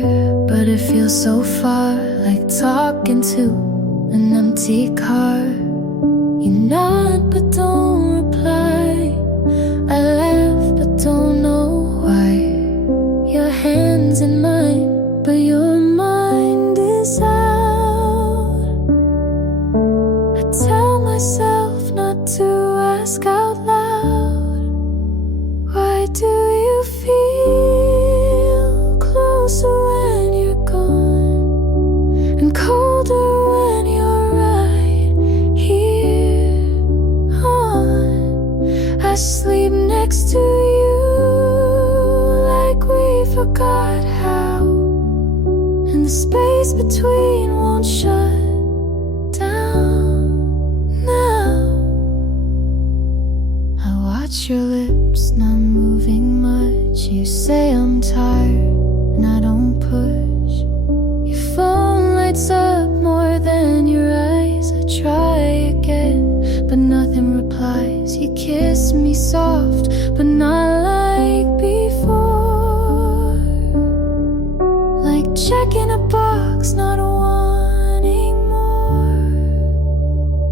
here, but it feels so far, like talking to an empty car. You nod but don't reply. I laugh but don't know why. Your hand's in mine, but your mind is out. I tell myself not to ask out loud. Why do you feel closer when you're gone, and colder when you're right here on? I sleep next to you like we forgot how, and the space between won't shut down now. I watch your lips not moving much. You say I'm tired and I don't push. Your phone lights up more than your eyes. I try again, but nothing replies. You kiss me soft, but not like before. Like checking a box, not wanting more.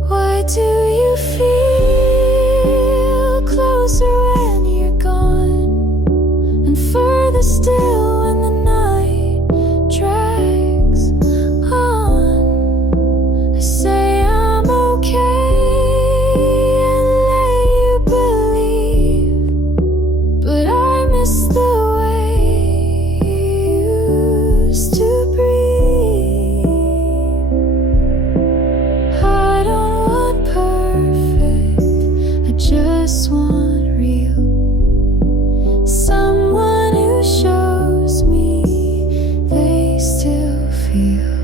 Why do you feel closer when you're gone, and further still when the night drags on? I say I'm okay and let you believe, but I miss the way you used to breathe. I don't want perfect, I just want real. Someone who shows me they still feel.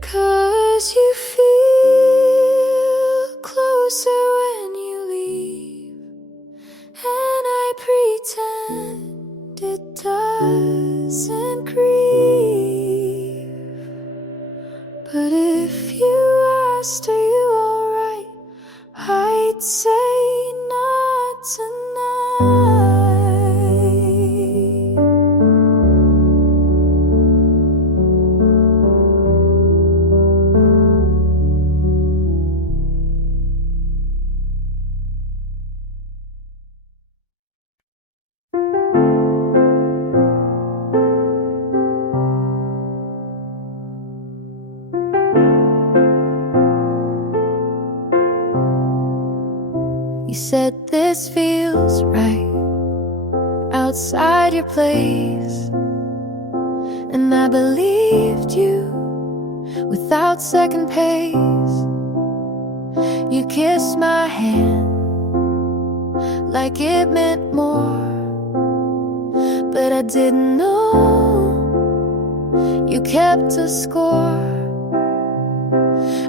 'Cause you feel closer when you leave, and I pretend it doesn't grieve. But if you asked, are you alright, I'd say not tonight. You said this feels right outside your place, and I believed you without second pace. You kissed my hand like it meant more, but I didn't know you kept a score.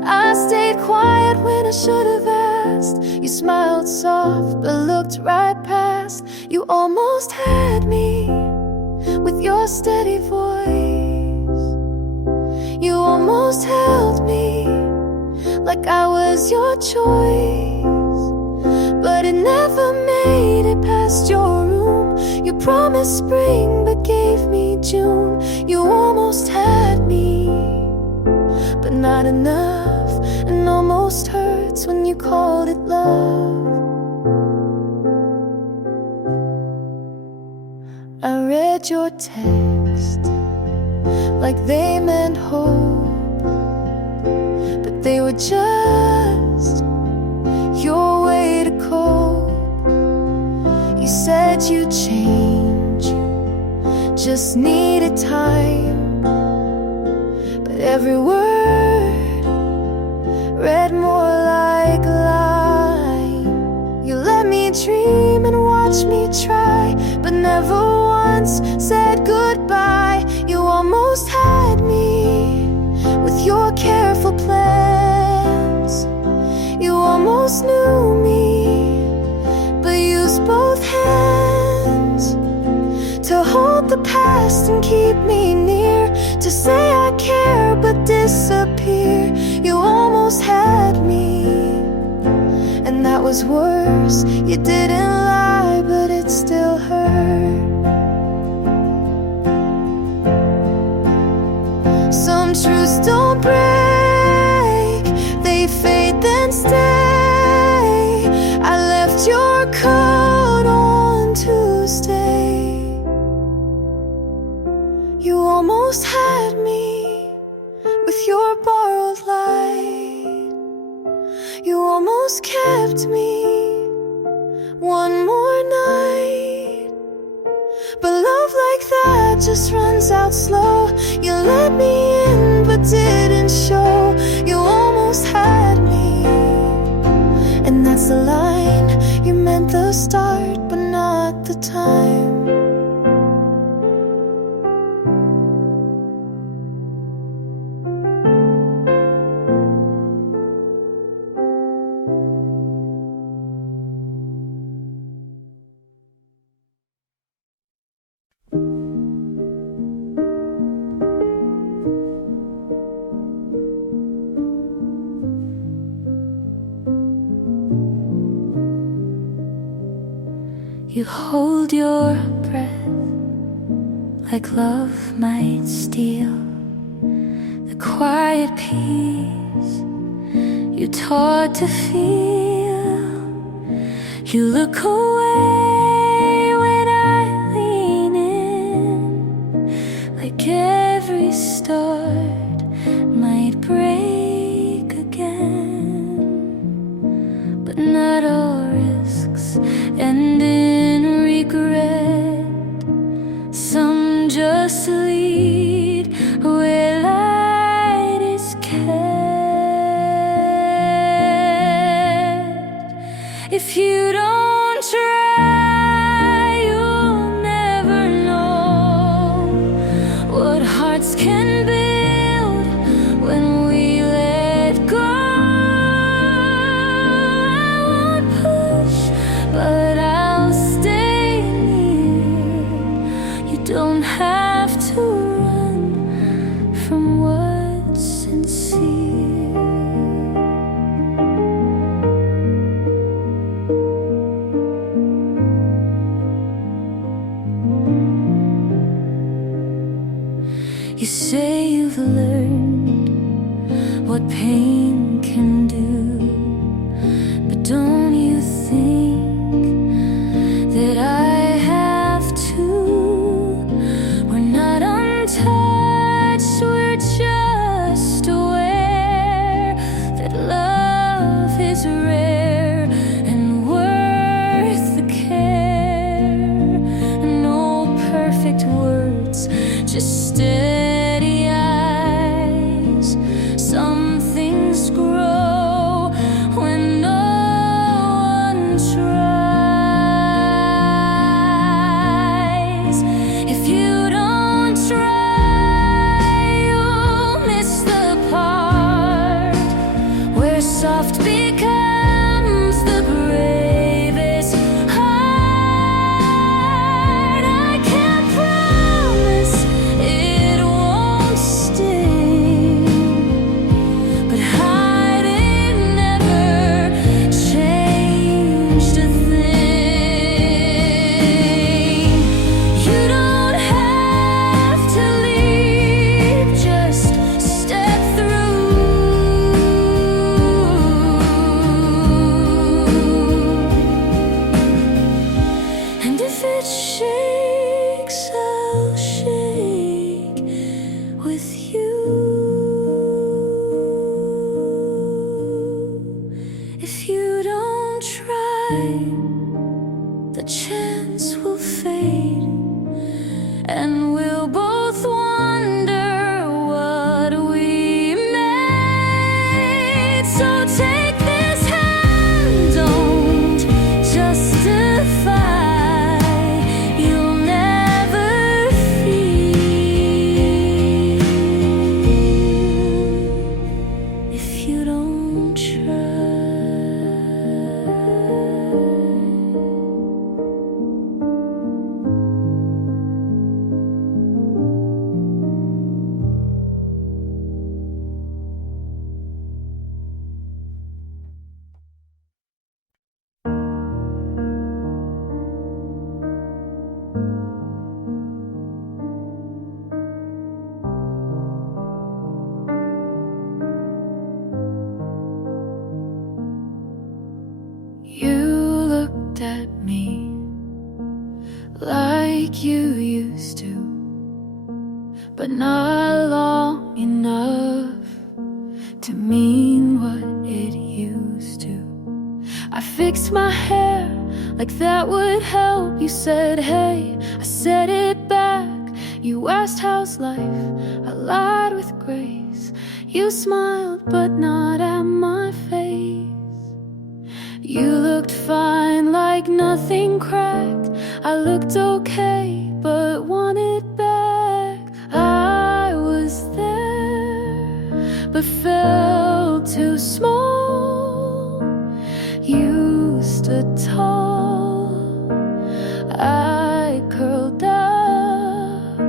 I stayed quiet when I should have asked. You smiled soft but looked right past. You almost had me with your steady voice. You almost held me like I was your choice, but it never made it past your room. You promised spring but gave me June. You almost had me, but not enough, and almost hurts when you called it love. I read your text like they meant hope, but they were just your way to cope. You said you'd change, just needed time, but every word read more like a lie. You let me dream and watch me try, but never once said goodbye. You almost had me with your careful plans. You almost knew me, but used both hands to hold the past and keep me near, to say I care but disappear. You almost had me, and that was worse. You didn't lie, but it still hurt. almost had me with your borrowed light. You almost kept me one more night. But love like that just runs out slow. You let me in but didn't show. You almost had me, and that's the line. You meant the start but not the time. You hold your breath like love might steal the quiet peace you taught to feel. You look away when I lean in, like every start might break again. But not all risks end in regret. Some just lead where light is kept. If you don't try, you'll never know what hearts can build when we let go. I won't push, but I'll stay near. You don't have to run from what's sincere. You say you've learned what pain can do, but don't you think that I have to? We're not untouched, we're just aware that love is rare and worth the care. No perfect words, just steady eyes. Some things grow when no one tries. If you don't try, you'll miss the part where soft becomes the bravest heart. I can't promise it won't sting, but hiding never changed a thing. You don't have to leave, just step through. And if it shakes, I'll shake with you. If you don't try, the chance will fade, and we'll both wonder what we made. So take this hand, don't justify. You'll never feel if you don't try. but not long enough to mean what it used to. I fixed my hair like that would help. You said, hey, I set it back. You asked how's life, I lied with grace. You smiled but not at my face. You looked fine like nothing cracked. I looked okay but wanted back. I was there but felt too small. You stood tall, I curled up.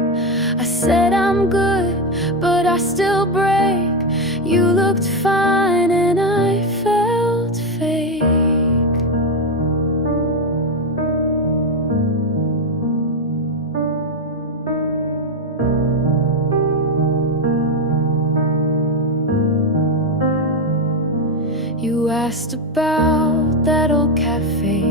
I said I'm good but I still break. You looked fine and I felt fake. You asked about that old cafe.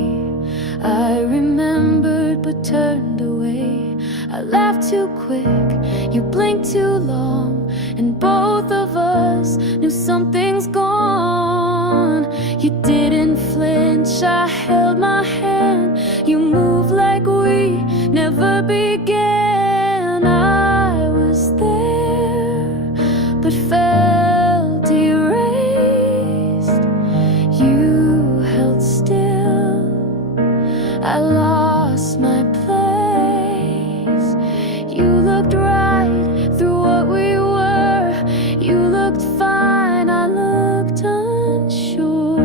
I remembered but turned away. I laughed too quick, you blinked too long, and both of us knew something's gone. You didn't flinch, I held my hand. You moved like we never began. I was there but felt erased. You held still, I lost my place. You looked right through what we were. You looked fine, I looked unsure.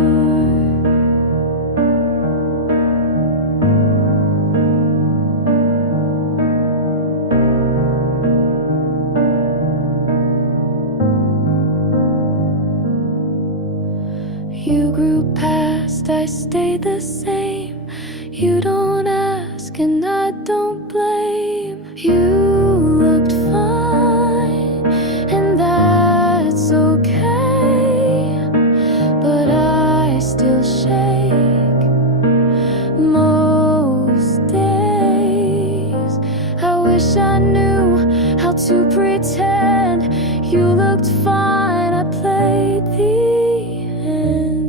You grew past, I stayed the same. You don't ask and I don't blame. You looked fine and that's okay, but I still shake most days. I wish I knew how to pretend. You looked fine, I played the end.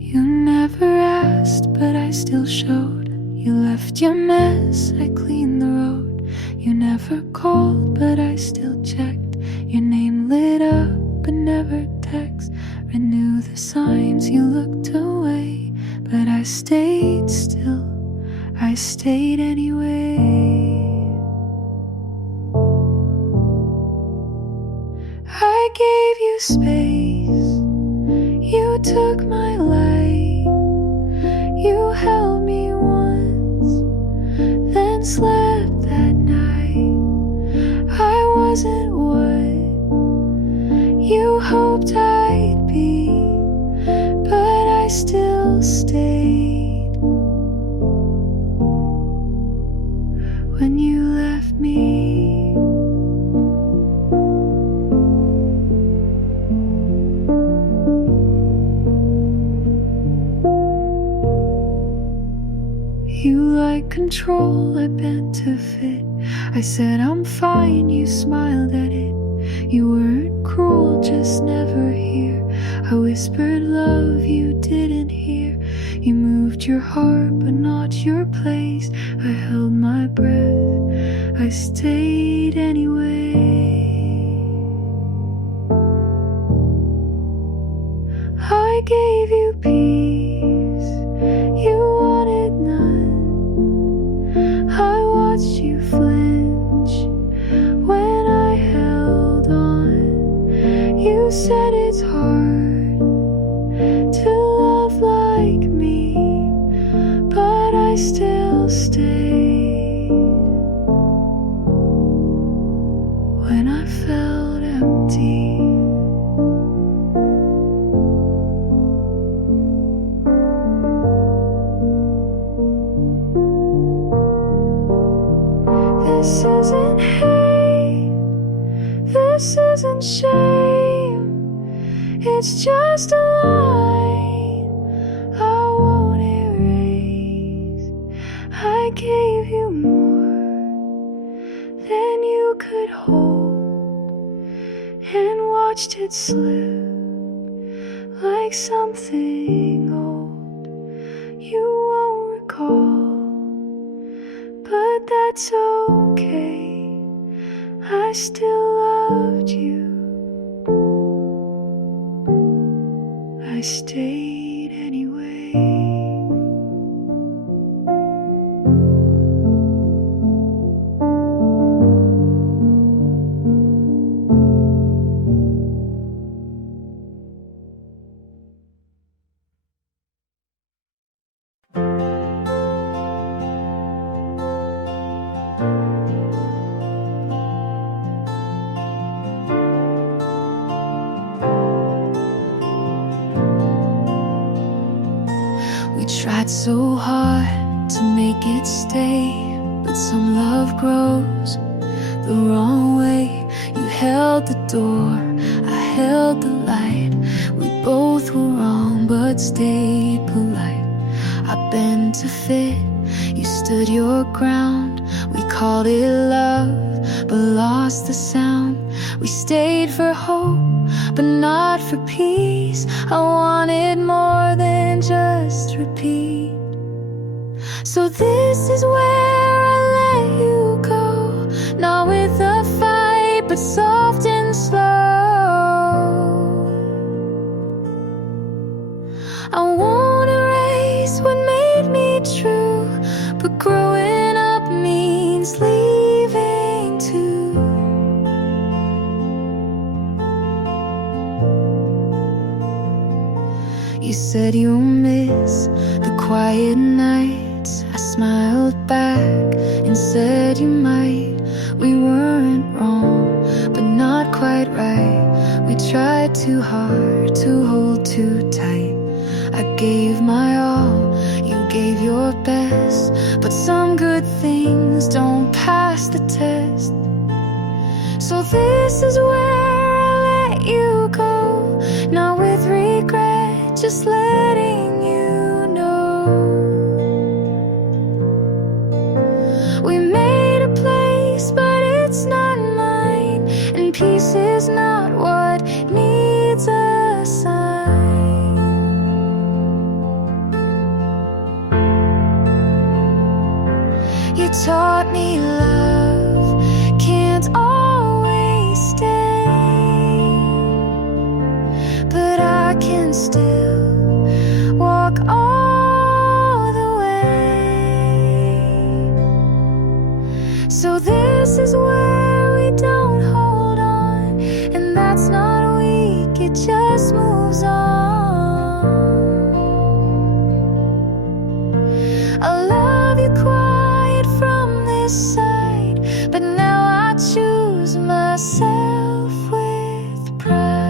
You never asked, but I still showed. You left your mess, I cleaned the road. You never called, but I still checked. Your name lit up, but never text. Renew the signs, you looked away, but I stayed still. I stayed anyway. I gave you space. You took my light. You held me once, then slept that night. I wasn't what you hoped I'd be, but I still stayed. When you left me, you like control, I bent to fit. I said I'm fine, you smiled at it. You weren't cruel, just never here. I whispered love, you didn't hear. You moved your heart, but not your place. I held my breath, I stayed anyway. I gave you peace, you wanted none. I watched you flinch when I held on. You said it's hard to love like me, but I still stayed when I felt empty. It's just a line I won't erase. I gave you more than you could hold, and watched it slip like something old you won't recall. But that's okay, I still loved you. I stayed anyway. We tried so hard to make it stay, but some love grows the wrong way. You held the door, I held the light. We both were wrong, but stayed polite. I bent to fit, you stood your ground. We called it love, but lost the sound. We stayed for hope, but not for peace. I wanted more than just repeat. So this is where I let you go, not with a fight, but soft and slow. I won't erase what made me true, but growing up means leaving too. You said you'll miss the quiet nights. I smiled back and said you might. We weren't wrong, but not quite right. We tried too hard to hold too tight. I gave my all, you gave your best, but some good things don't pass the test. So this is where I let you go, not with regret, just letting you know. We made a place, but it's not mine, and peace is not what needs a sign. You taught me love can't always stay, but I can still walk all the way. So this is where we don't hold on, and that's not weak, it just moves on. I love you quiet from this side, but now I choose myself with pride.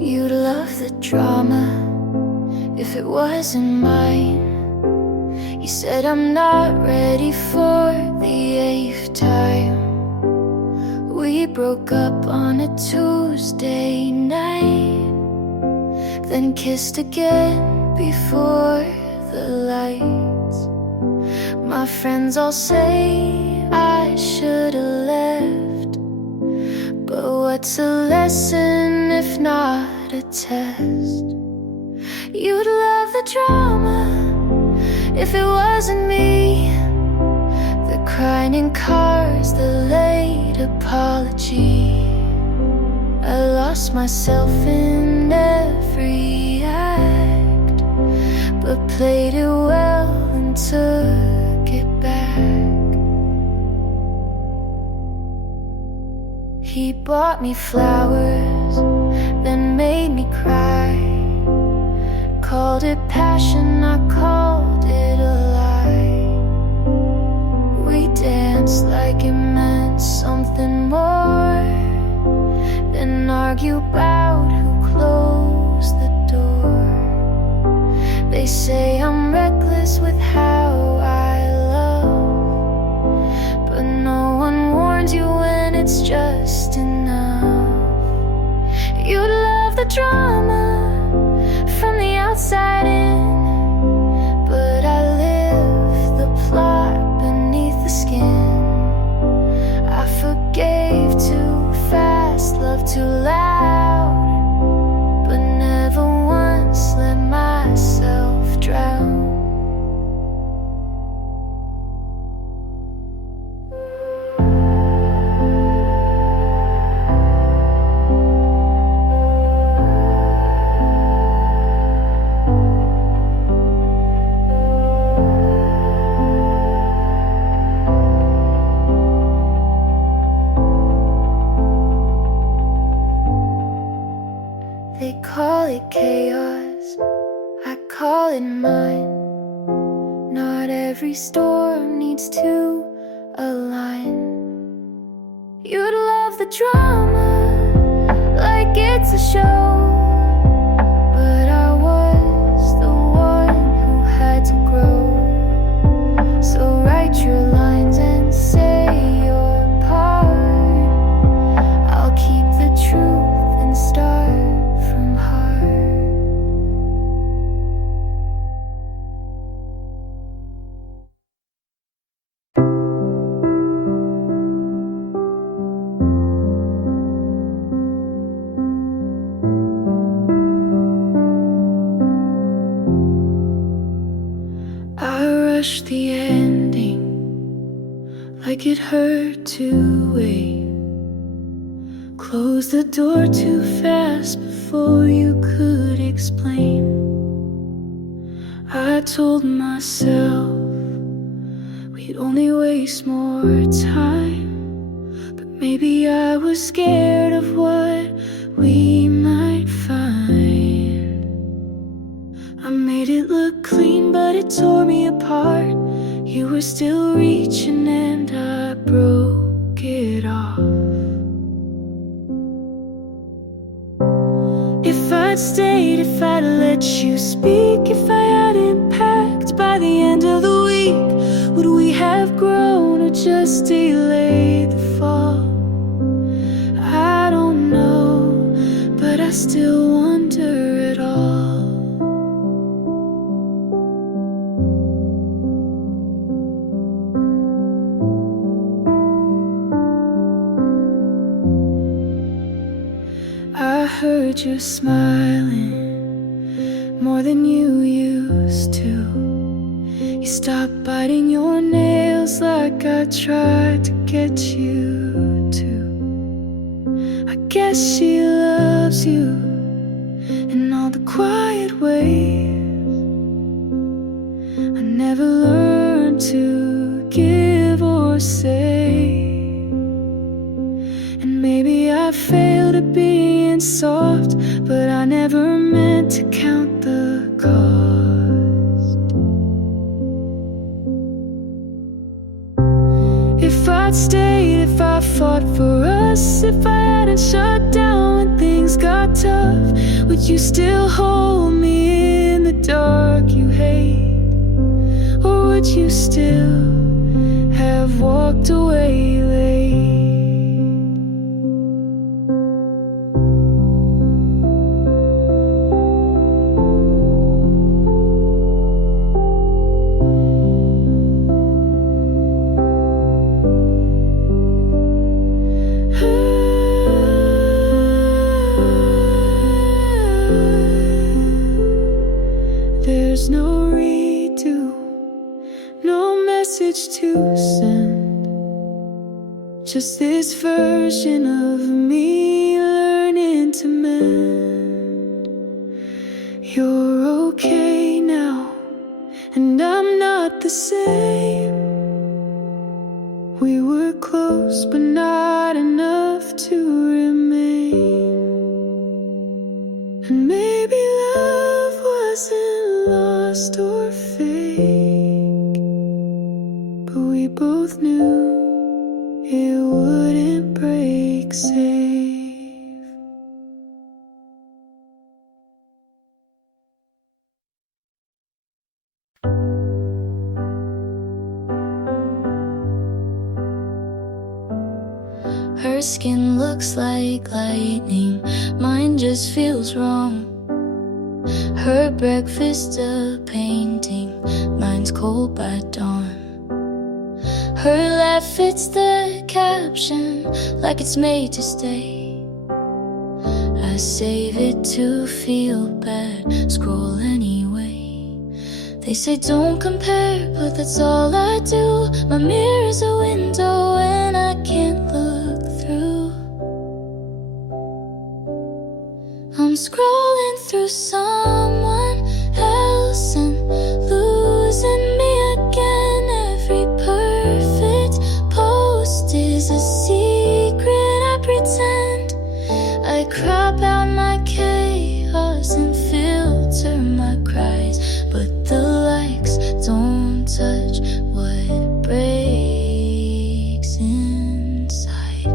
You'd love the drama if it wasn't mine. You said I'm not ready for the 8th time. We broke up on a Tuesday night, then kissed again before the lights. My friends all say I should've left, but what's a lesson if not a test? You'd love the drama if it wasn't me, the crying in cars, the late apology. I lost myself in every act, but played it well and took it back. He bought me flowers, then made me about who closed the door. They say I'm reckless with how I love, but no one warns you when it's just enough. You love the drama from the outside in, but I live the plot beneath the skin. I forgave too fast, loved too loud, but never once let myself drown. They call it chaos, I call it mine. Not every storm needs to align. You'd love the drama like it's a show, but I was the one who had to grow. So write your lines and say your part. I'll keep the truth and start from heart. I rushed the ending like it hurt to wait. Closed the door too fast before you could explain. I told myself we'd only waste more time, but maybe I was scared of what we might find. I made it look clean, but it tore me apart. You were still reaching and I broke it off. If I'd stayed, if I'd let you speak, if I hadn't packed by the end of the week, would we have grown or just delayed the fall? I don't know, but I still wonder at all. I heard you smiling more than you used to. You stopped biting your nails like I tried to get you to. I guess she loves you in all the quiet ways. I never learned to give or say, and maybe I failed at being soft, but I never meant to count the cost. If I'd stayed, if I fought for us, if I hadn't shut down when things got tough, would you still hold me in the dark you hate? Or would you still have walked away late? There's no redo, no message to send, just this version of me learning to mend. You're okay now, and I'm not the same. We were close, but not enough to remain. And maybe love wasn't lost or fake, but we both knew it wouldn't break safe. Her skin looks like lightning, mine just feels wrong. Her breakfast a painting, mine's cold by dawn. Her laugh fits the caption like it's made to stay. I save it to feel bad, scroll anyway. They say don't compare, but that's all I do. My mirror's a window and I can't look through. I'm scrolling through someone else and losing me again. Every perfect post is a secret I pretend. I crop out my chaos and filter my cries, but the likes don't touch what breaks inside.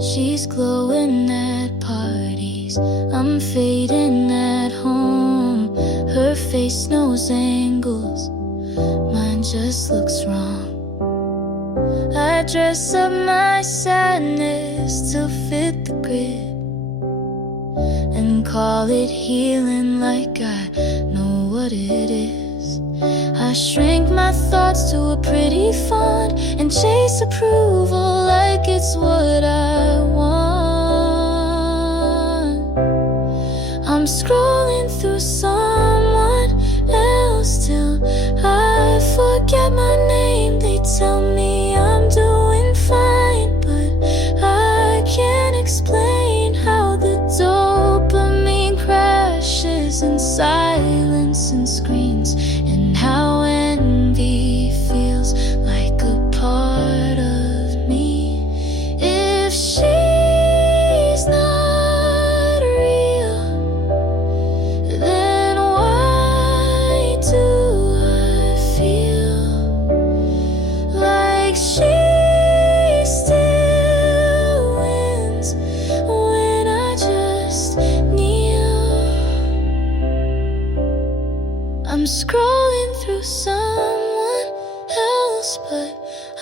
She's glowing at parties, I'm fading at home. Her face knows angles, mine just looks wrong. I dress up my sadness to fit the grid and call it healing like I know what it is. I shrink my thoughts to a pretty font and chase approval like it's what I want. I'm scrolling through someone else till I forget my name. They tell me I'm doing fine, but I can't explain how the dopamine crashes in silence and screens, and how envy feels like a part of me. If she's not real, then why do I feel like she still wins when I just kneel? I'm scrolling through someone else, but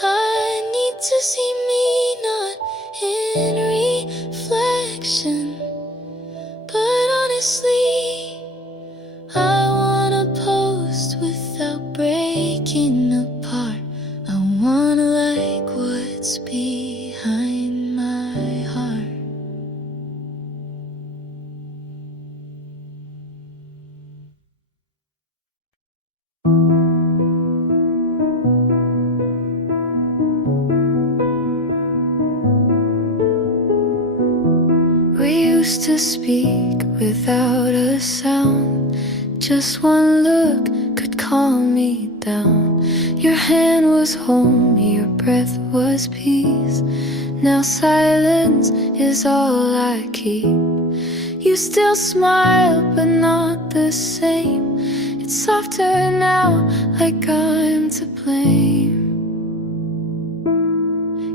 I need to see me not in reflection. But honestly, I wanna post without breaking apart. I wanna like what's behind my heart. We used to speak without a sound. Just one look could calm me down. Your hand was home, your breath was peace. Now silence is all I keep. You still smile, but not the same. It's softer now, like I'm to blame.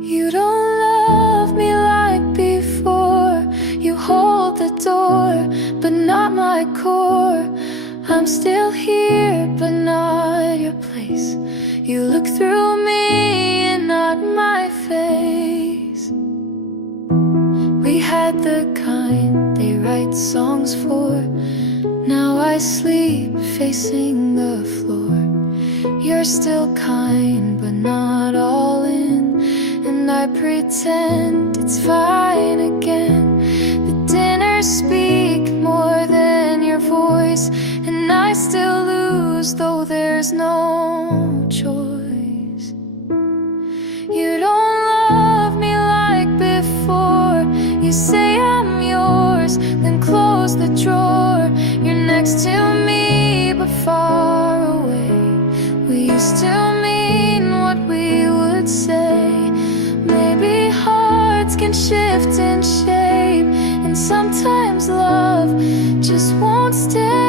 You don't love me like before. You hold the door, but not my core. I'm still here, but not your place. You look through me and not my face. We had the kind they write songs for. Now I sleep facing the floor. You're still kind, but not all in, and I pretend it's fine again. The dinners speak more than your voice, and I still lose, though there's no choice. You don't love me like before. You say I'm yours, then close the drawer. You're next to me, but far away. We used to mean what we would say. Maybe hearts can shift in shape, and sometimes love just won't stay.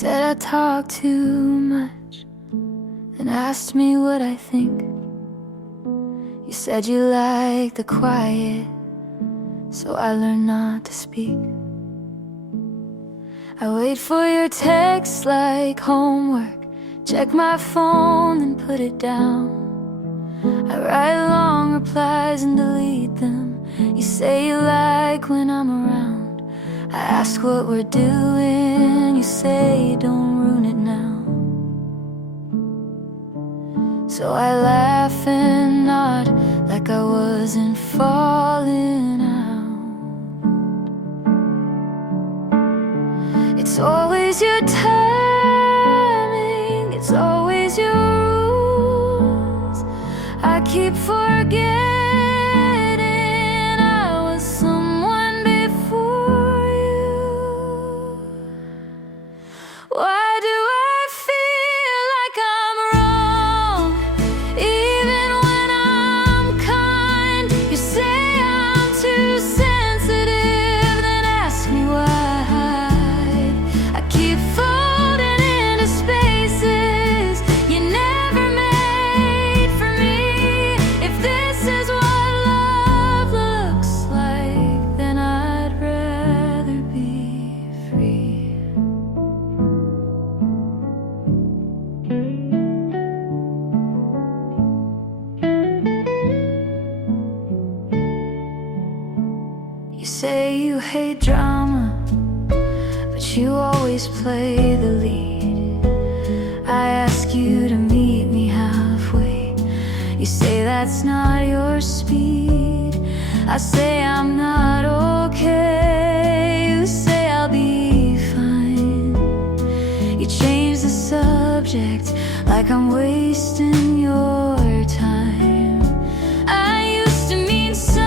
said I talk too much and asked me what I think. You said you like the quiet, so I learned not to speak. I wait for your texts like homework, check my phone and put it down. I write long replies and delete them. You say you like when I'm around. I ask what we're doing, you say don't ruin it now. So I laugh and nod like I wasn't falling out. It's always your timing, it's always your rules. I keep forgetting I was someone before you. Why do I feel like I'm wrong, even when I'm kind? You say I'm too sensitive, then ask me why. I keep folding into spaces you never made for me. If this is what love looks like, then I'd rather be free. You say you hate drama, but you always play the lead. I ask you to meet me halfway. You say that's not your speed. I say I'm not okay. You say I'll be fine. You change the subject like I'm wasting your time. I used to mean something,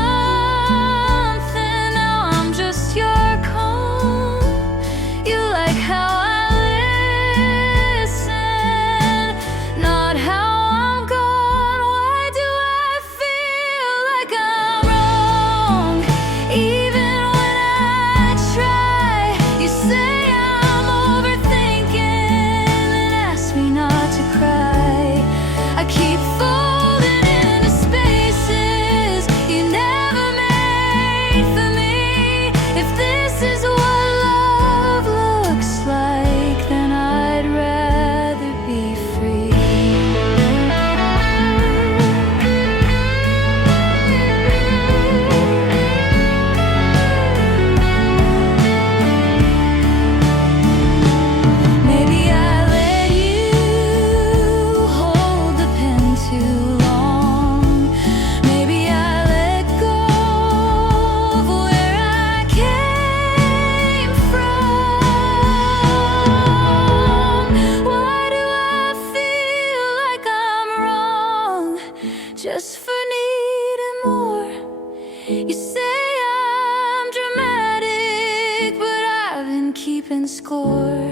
now I'm just your calm. You like how I listen, not how I'm gone. Why do I feel like I'm wrong, even when I try? You say I'm overthinking, then ask me not to cry. I keep folding into spaces you never made for me. If this is what love looks like, then I'd rather be free. Maybe I let you hold the pen too long. Maybe I let go of where I came from. Why do I feel like I'm wrong just for needing more? You say I'm dramatic, but I've been keeping score.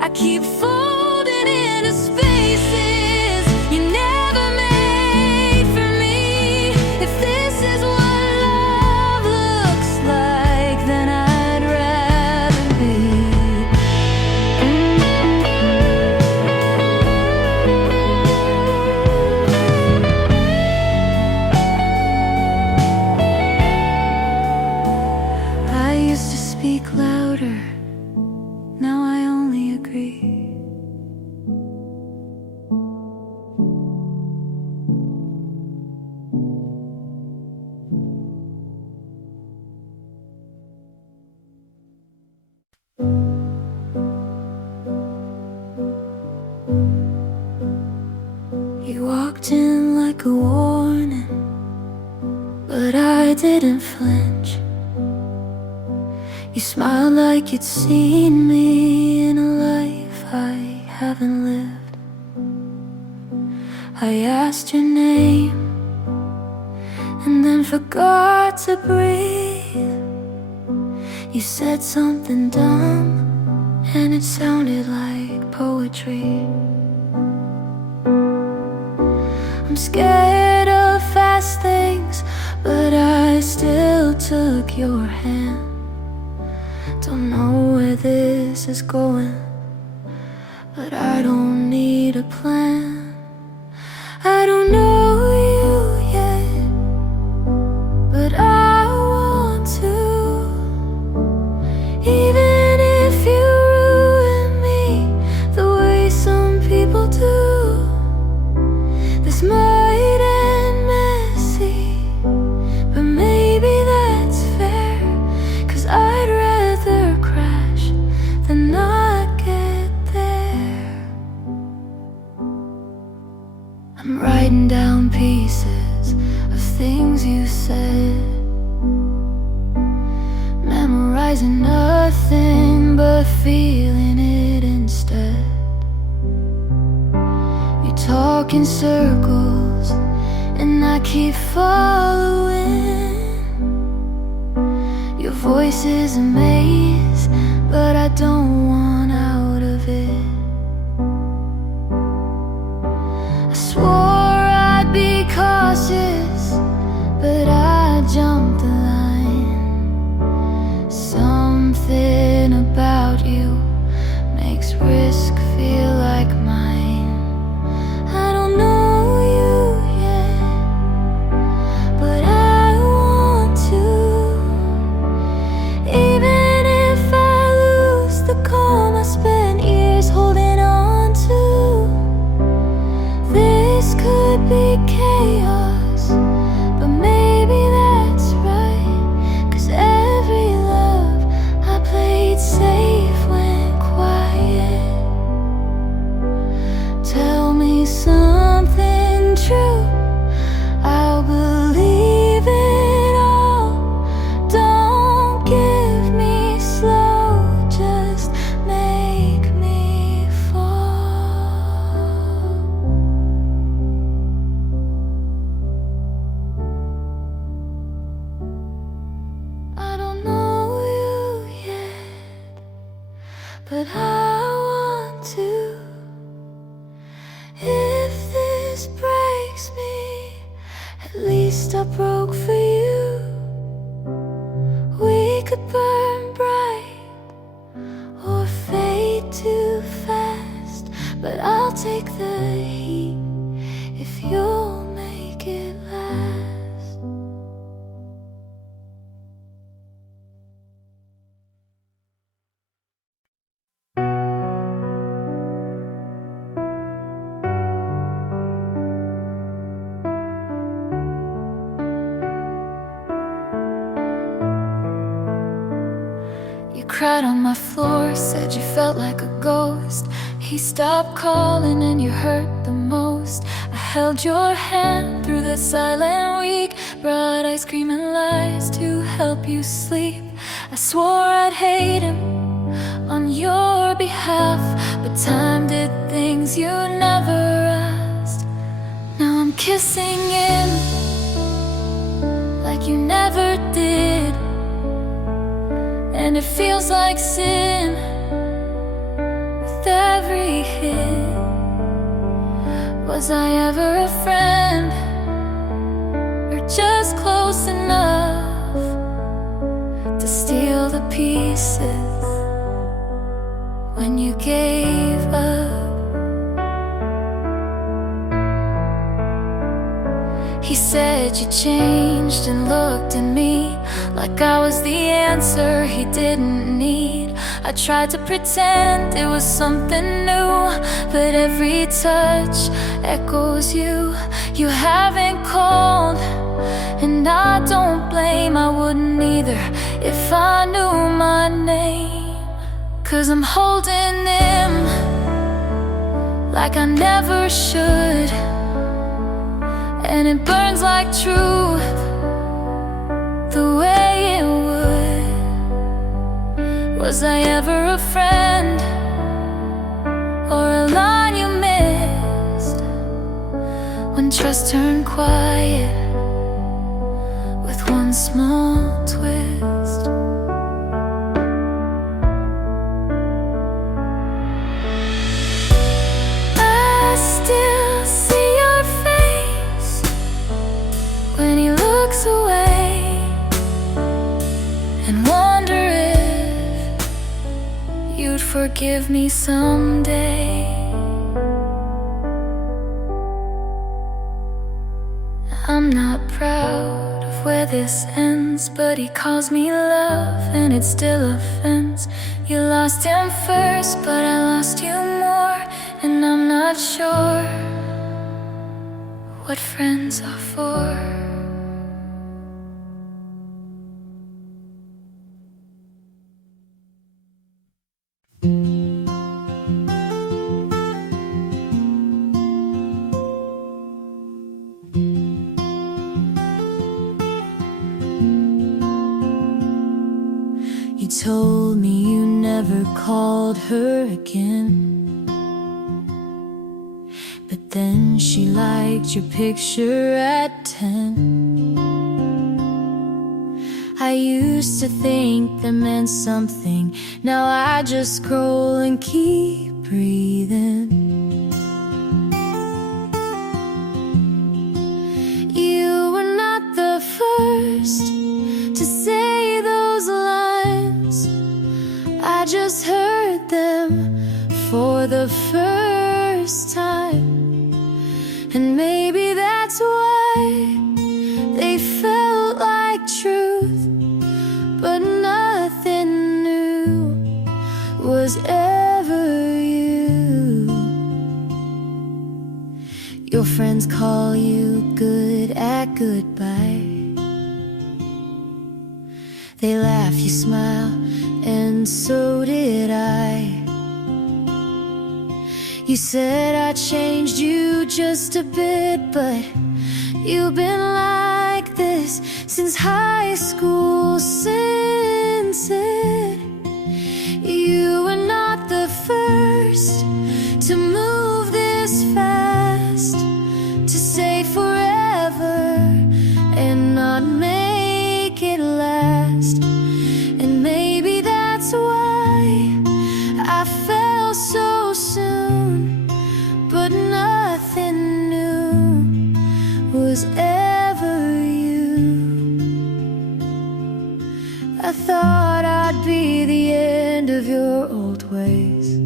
I keep folding into spaces you never made for me. If this is what love looks like, then I'd rather be. I used to speak louder, now I only agree. You walked in like a warning, but I didn't flinch. You smiled like you'd seen me in a life I haven't lived. I asked your name and then forgot to breathe. You said something dumb and it sounded like poetry. I'm scared of fast things, but I still took your hand. Don't know where this is going, but I don't need a plan. I don't know you yet, but I want to. Even if you ruin me the way some people do, this might end messy, but maybe that's fair, 'cause I'd rather crash than not get there. I'm writing down pieces of things you said, memorizing nothing but feeling it instead. You talk in circles and I keep following. Your voice is a maze, but I don't want out of it. I swore I'd be cautious, but I jumped the line. Something about you makes risk feel like mine. I don't know you yet, but I want to. Even if I lose the calm I spent years holding on to, this could be chaos, but maybe that's right, 'cause every love I played safe went quiet. Tell me something true, I'll believe it all. Don't give me slow, just make me fall. I don't know you yet, but I want to. If this breaks me, at least I broke for you. We could burn bright or fade too fast, but I'll take the heat if you'll make it last. You cried on my floor, said you felt like a ghost. He stopped calling and you hurt the most. I held your hand through the silent week, brought ice cream and lies to help you sleep. I swore I'd hate him on your behalf, but time did things you never asked. Now I'm kissing him like you never did, and it feels like sin with every hit. Was I ever a friend, or just close enough to steal the pieces when you gave up? He said you changed and looked at me like I was the answer he didn't need. I tried to pretend it was something new, but every touch echoes you. You haven't called, and I don't blame. I wouldn't either if I knew my name. 'Cause I'm holding him like I never should, and it burns like truth the way it would. Was I ever a friend, or a line you missed when trust turned quiet with one small twist? I still see your face when he looks away, and wonder if you'd forgive me someday. this ends, but he calls me love and it still offends. You lost him first, but I lost you more, and I'm not sure what friends are for. You told me you never called her again, but then she liked your picture at 10. I used to think that meant something. Now I just scroll and keep breathing. You were not the first to say those lines. I just heard them for the first time, and maybe that's why they felt like truth. But nothing new was ever you. Your friends call you good at goodbye. They laugh, you smile, and so did I. You said I changed you just a bit, but you've been like this since high school. Since it, you were not the first to move this fast, to say forever and not make it last. And maybe that's why I fell so soon, but nothing new was ever you. I thought I'd be the end of your old ways,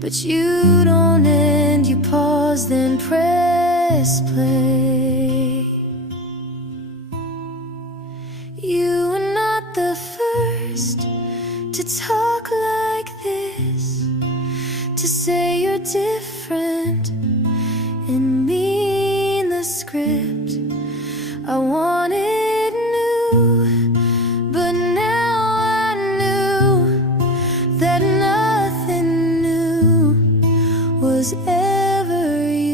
but you don't end, you pause, then press play. You were not the first to talk like this, to say you're different and mean the script. I wanted new, but now I knew that nothing new was ever you.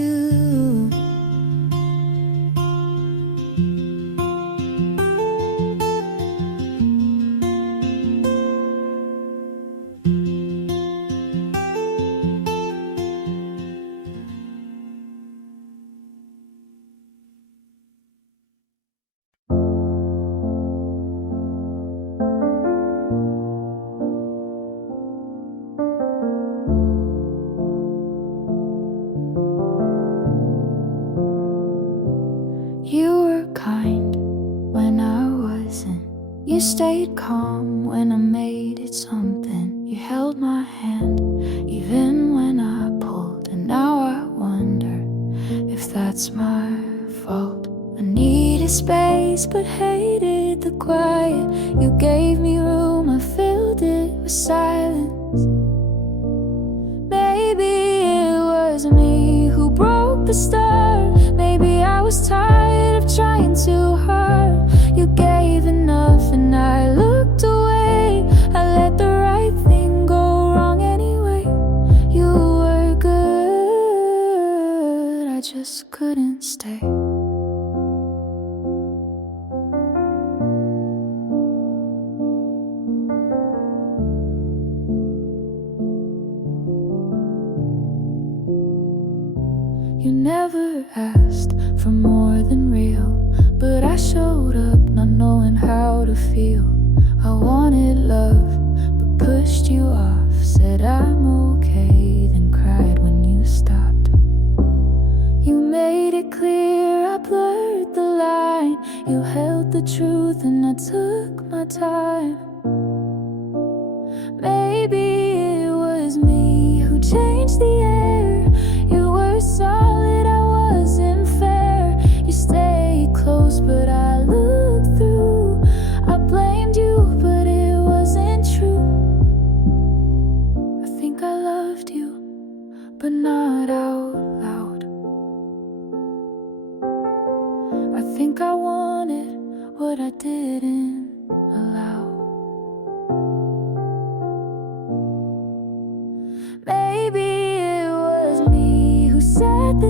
You were kind when I wasn't. You stayed calm when I made it something. You held my hand even when I pulled. And now I wonder if that's my fault. I needed space but hated the quiet. You gave me room, I filled it with silence. Maybe it was me who broke the start. Maybe I was tired of trying too hard. You gave enough and I looked away. I let the right thing go wrong anyway. You were good, I just couldn't stay. You never asked for more than real, but I showed up not knowing how to feel. I wanted love, but pushed you off. Said I'm okay, then cried when you stopped. You made it clear, I blurred the line. You held the truth and I took my time. Maybe it was me who changed the air. You were solid, I wasn't fair. You stayed close, but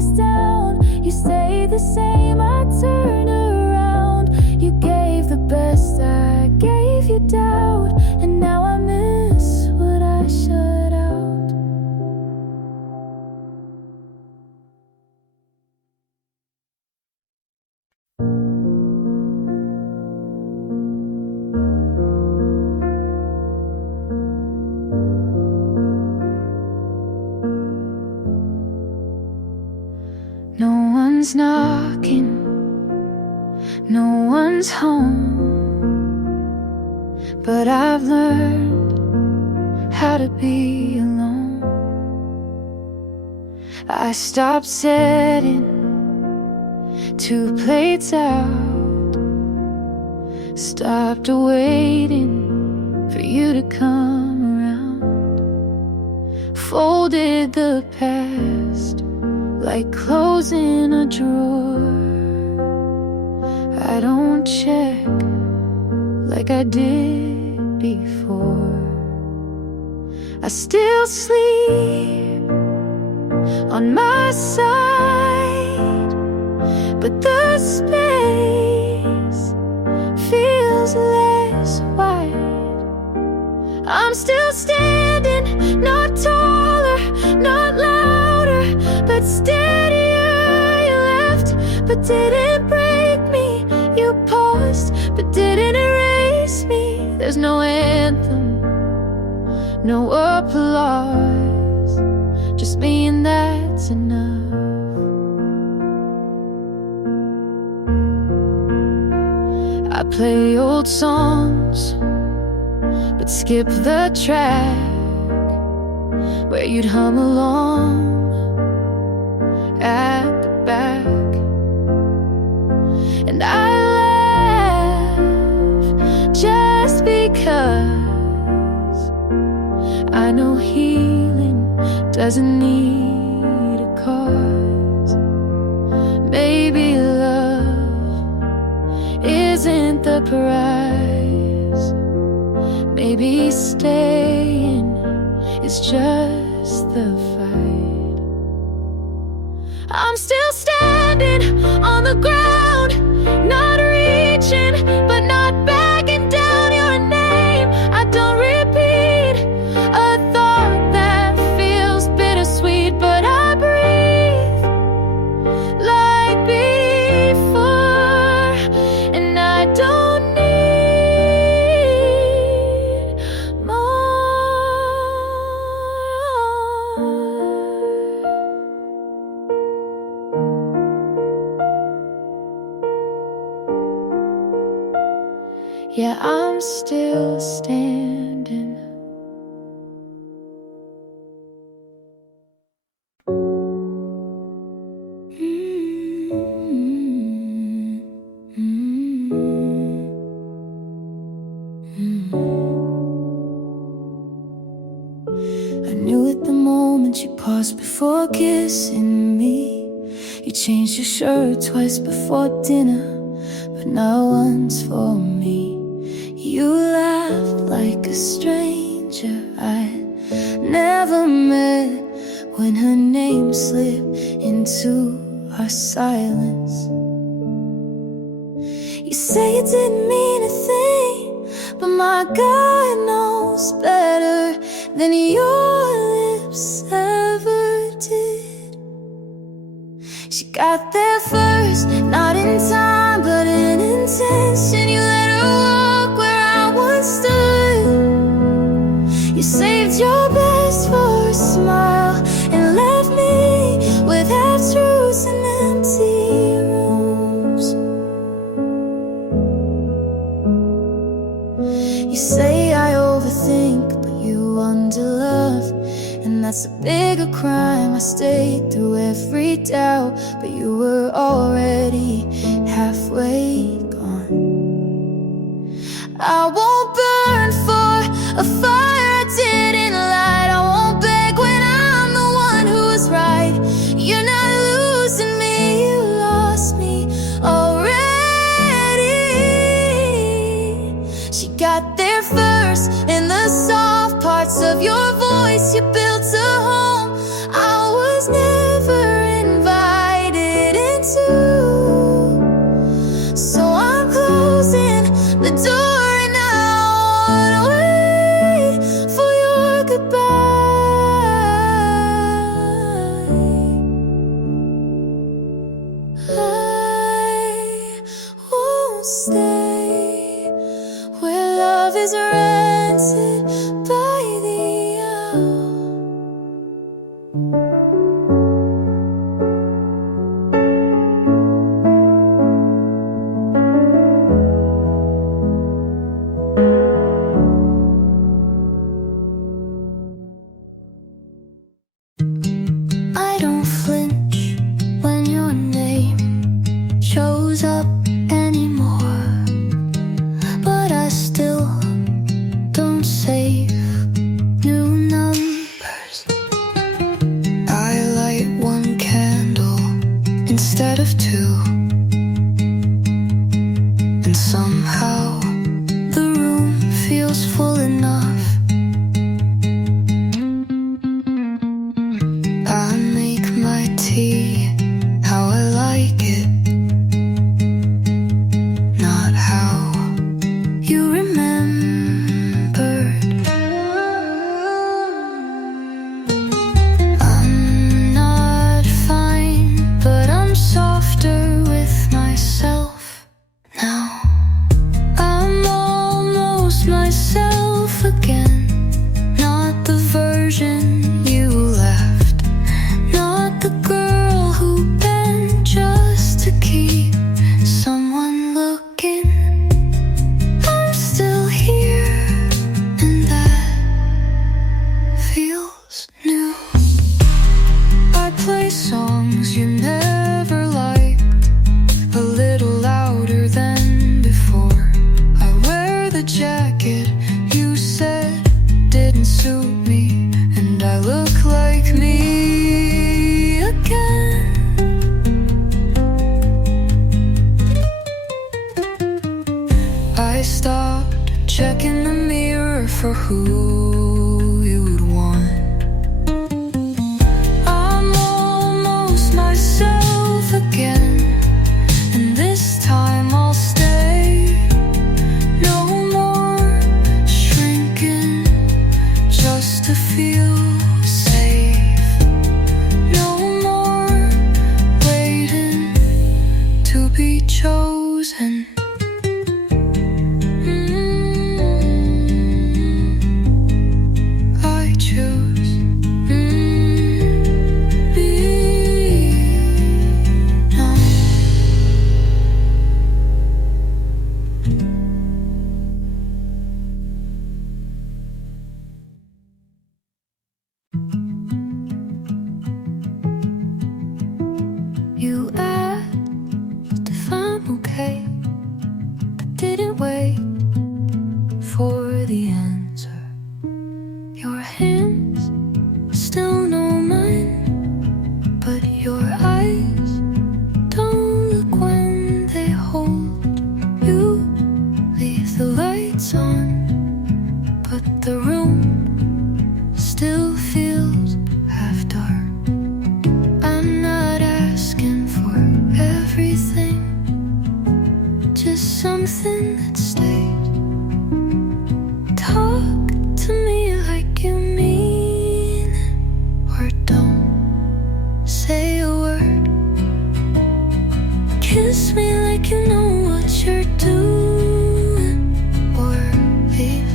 was down, you stayed the same. I turned around, you gave the best, I gave you doubt, and now I miss what I shut out. No one's knocking, no one's home, but I've learned how to be alone. I stopped setting 2 plates out, stopped waiting for you to come around, folded the past like clothes in a drawer. I don't check like I did before. I still sleep on my side, but the space feels less wide. I'm still standing, not taller, not louder, but steadier. You left, but didn't break me. You paused, but didn't erase me. There's no anthem, no applause, just me, and that's enough. I play old songs, but skip the track where you'd hum along at the back. And I laugh just because I know healing doesn't need a cause. Maybe love isn't the prize. Maybe staying is just the fight. I'm still standing on the ground, not reaching, but not backing down. Your name, I don't repeat a thought that feels bittersweet, but I breathe like before, and I don't need more. Yeah, I'm still standing. I knew at the moment you paused before kissing me. You changed your shirt twice before dinner, but not once for me. You laughed like a stranger I'd never met when her name slipped into our silence. You say it didn't mean a thing, but my God knows better than your lips ever did. She got there first, not in time, but in intention. You let her walk where I once stood. You saved your best for a smile and left me with half-truths and empty rooms. You say I overthink, but you underlove, and that's a bigger crime. I stayed through every doubt, but you were already halfway gone. I won't burn for a fire I didn't light. I won't beg when I'm the one who's right. You're not losing me, you lost me already. She got there first, in the soft parts of your voice. You built a home I was never invited. planted by the owl. I don't flinch when your name shows up anymore, but I still don't save new numbers. I light one candle instead of two, and somehow the room feels full enough. I make my tea how I like it, not how you remembered. I'm not fine, but I'm softer with myself now. I'm almost myself again, not the version you left, not the girl who bent just to keep someone looking. I'm still here, and that feels new. I play songs you never liked, a little louder than before. I wear the jacket you said didn't suit me, and I look like me again. I stopped checking the mirror for who you'd want. I'm almost myself again, and this time I'll stay. No more shrinking just to feel safe. No more waiting to be chosen. I choose me now. You asked if I'm okay, but didn't wait for the answer. Your hands still know mine, but your eyes don't look when they hold you. Leave the lights on, but the room still feels half dark. I'm not asking for everything, just something that stays. Talk to me like you mean it, or don't say a word. Kiss me like you know what you're doing, or leave.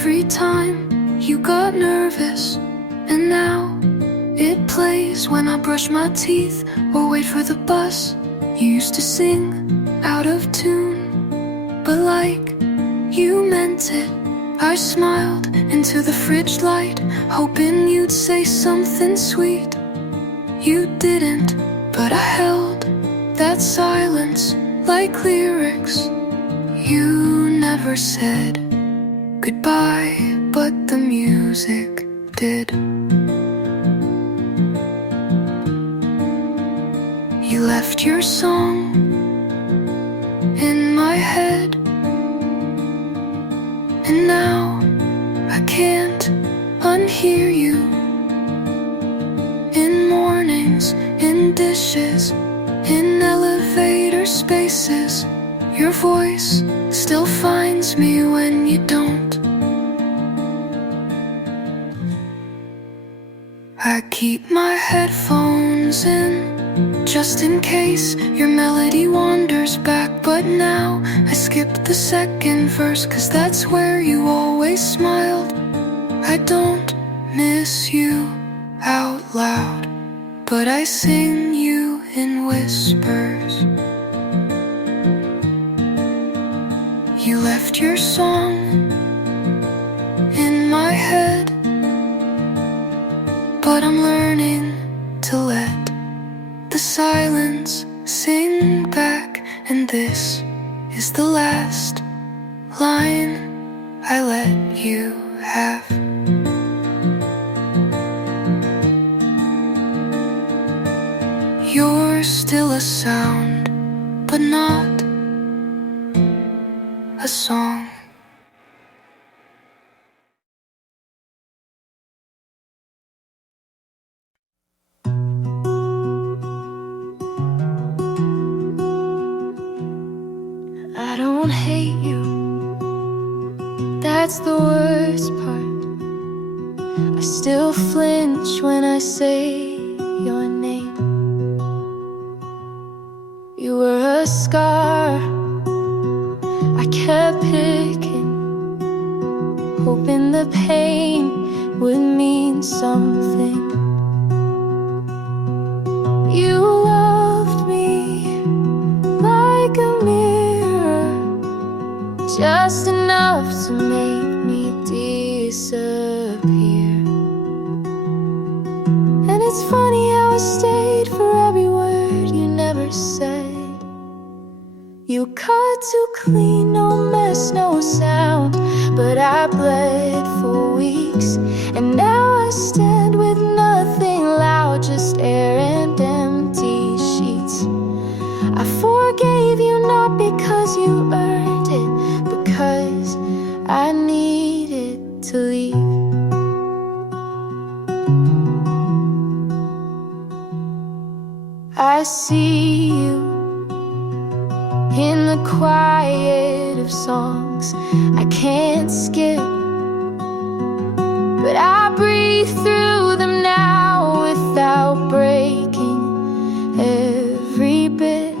every time you got nervous. And now it plays when I brush my teeth or wait for the bus. You used to sing out of tune, but like you meant it. I smiled into the fridge light, hoping you'd say something sweet. You didn't, but I held that silence like lyrics. You never said goodbye, but the music did. You left your song in my head, and now I can't unhear you. In mornings, in dishes, in elevator spaces, your voice still finds me when you don't. I keep my headphones in just in case your melody wanders back. But now I skip the second verse, 'cause that's where you always smiled. I don't miss you out loud, but I sing you in whispers. You left your song in my head, but I'm learning to let the silence sing back. And this is the last line I let you have. You're still a sound, but not a song. I don't hate you, that's the worst part. I still flinch when I say your name. You were a scar I kept picking, hoping the pain would mean something. You loved me like a mirror, just enough to make me disappear. And it's funny how I stayed for every word you never said. You cut too clean, no mess, no sound, but I bled for weeks. And now I stand with nothing loud, just air and empty sheets. I forgave you not because you earned it, because I needed to leave. I see you in the quiet of songs I can't skip, but I breathe through them now without breaking every bit.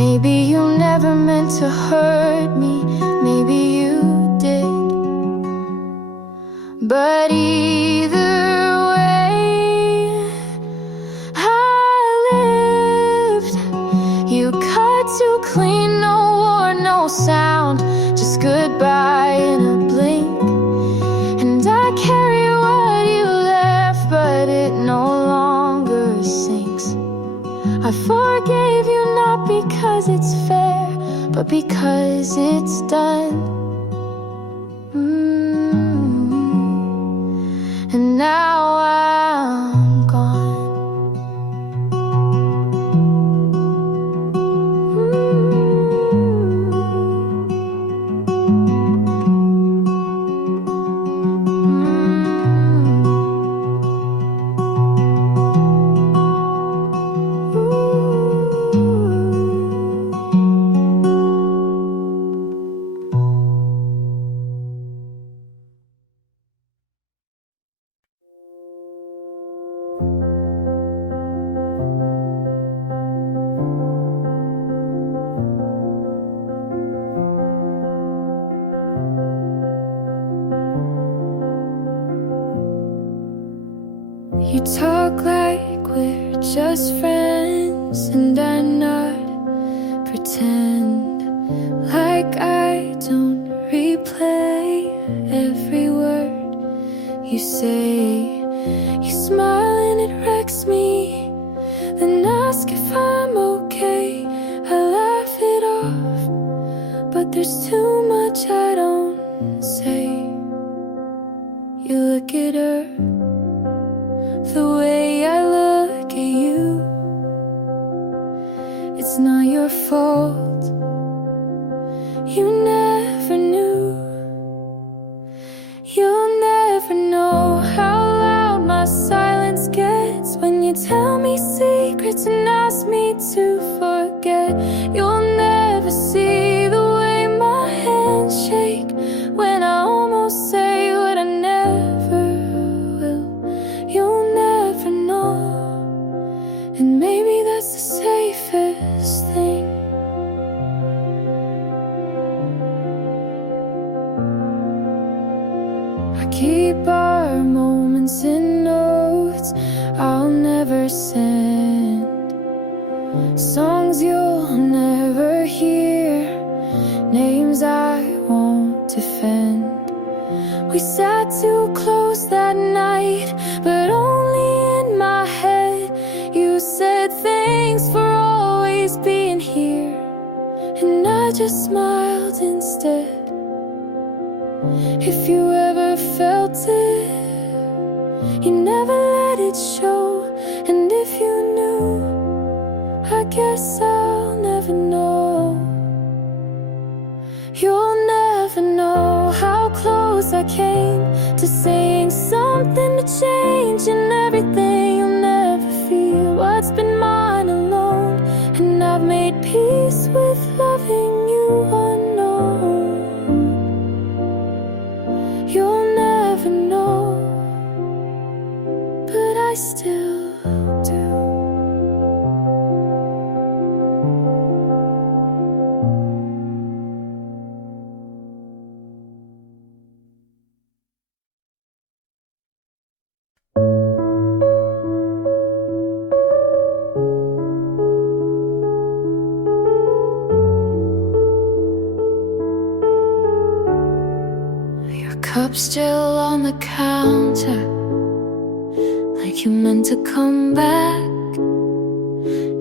Maybe you never meant to hurt me, maybe you did, but either way I lived. You cut too clean, no war, no sound, just goodbye in a blink. And I carry what you left, but it no longer sinks. I forgave you not because it's fair, but because it's done. And now I'm gone. talk like we're just friends, and I nod, pretend like I don't replay every word you say. You smile and it wrecks me, then ask if I'm okay. I laugh it off, but there's too much I don't say. You look at her the way I look at you. It's not your fault, you never knew. You'll never know how loud my silence gets when you tell me secrets and ask me to forget. You'll never see the way my hands shake when I almost say what I never will. You'll never know, and maybe that's the safest thing. I keep our moments in notes I'll never send, songs you'll never hear, names I won't defend. We sat too close that night, but only in my head. You said thanks for always being here, and I just smiled instead. If you ever felt it, you never let it show. And if you knew, I guess I'll never know. You'll never know how close I came to saying something to change, and everything you'll never feel what's been mine alone. And I've made peace with loving you unknown. You'll never know, but I still do. Your cup still on the counter, like you meant to come back.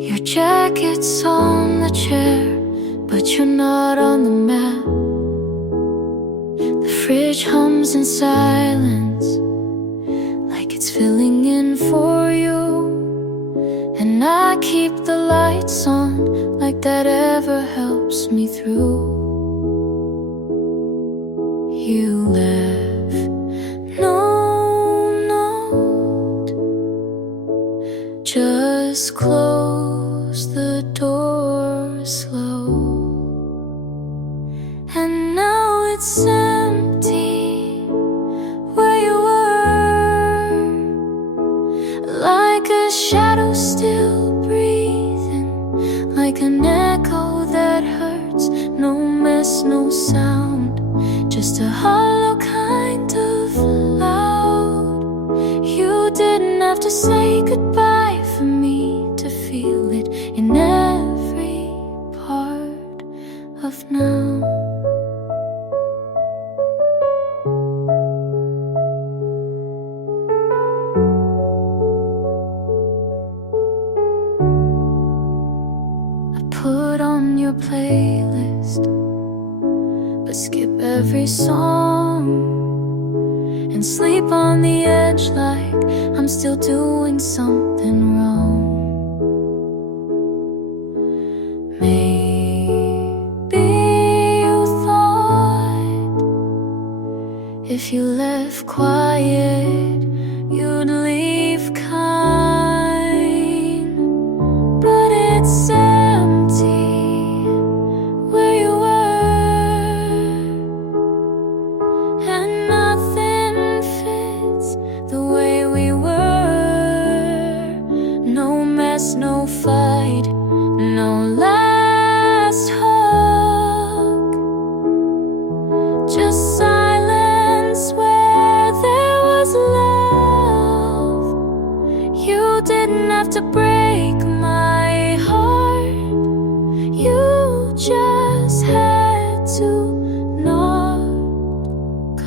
Your jacket's on the chair, but you're not on the map. The fridge hums in silence, like it's filling in for you. And I keep the lights on, like that ever helps me through. You left no note, just close the door slow. And now it's empty where you were, like a shadow still breathing, like an echo that hurts. No mess, no sound, just a hollow kind of loud. You didn't have to say goodbye for me to feel it in every part of now. I put on your playlist, but skip every song and sleep on the edge like I'm still doing something wrong. Maybe you thought if you left quiet, you'd leave kind, but it's empty where you were, and nothing fits the way we were. No mess, no fight, no last hug, just silence where there was love. You didn't have to break my heart. You just had to not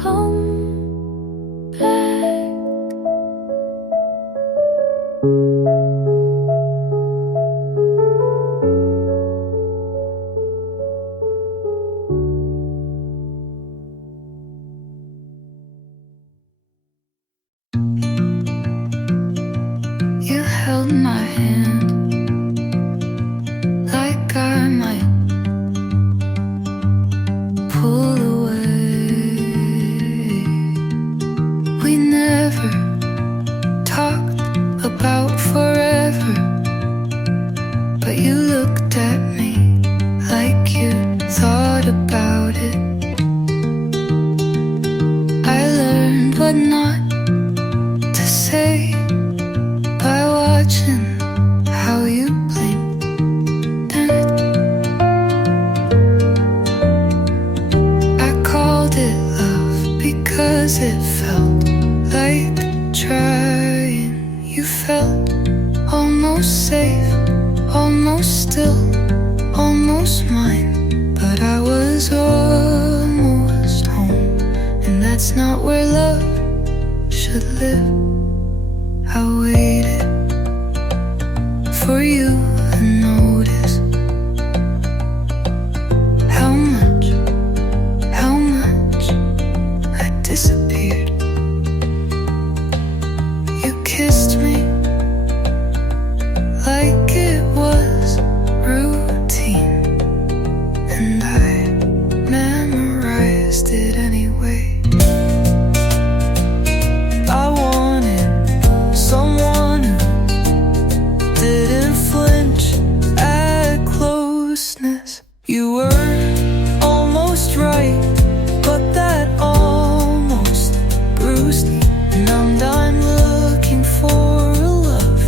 come back. You held my hand like I might pull away. We never talked about forever, but you looked at me like you thought about it. I learned what not to say by watching how you blinked and I called it love because it felt like trying. You felt almost safe, almost still, almost mine, but I was almost home, and that's not where love should live. I waited for you to notice how much I disappeared. You kissed me like it was routine, and I memorized it anyway. I wanted someone who didn't flinch at closeness. You were almost right, but that almost bruised me, and I'm done looking for a love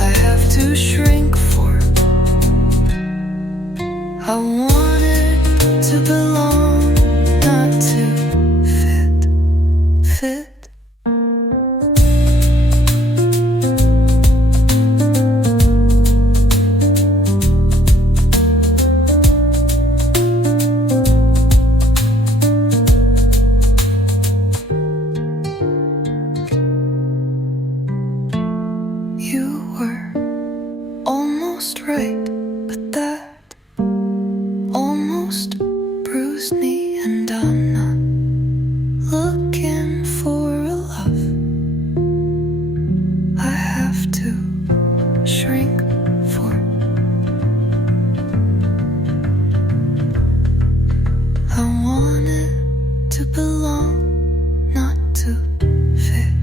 I have to shrink for. I wanted to belong, not to fit. You were almost right, but that almost bruised me, and I'm not looking for a love I have to shrink for. I wanted to belong, not to fit.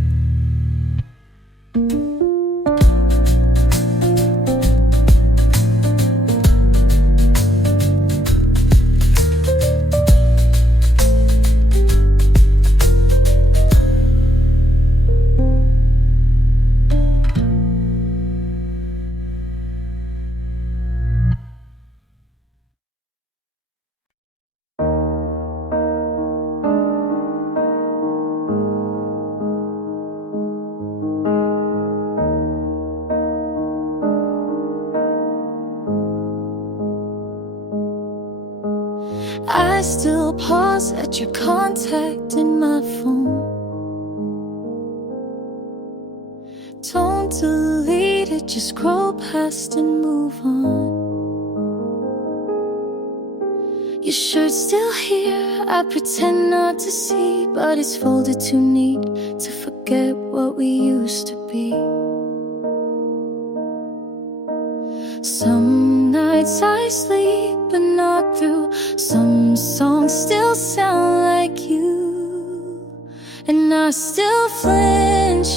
I still pause at your contact in my phone. Don't delete it, just scroll past and move on. Your shirt's still here, I pretend not to see, but it's folded too neat to forget what we used to be. Some nights I sleep but not through. Some songs still sound like you, and I still flinch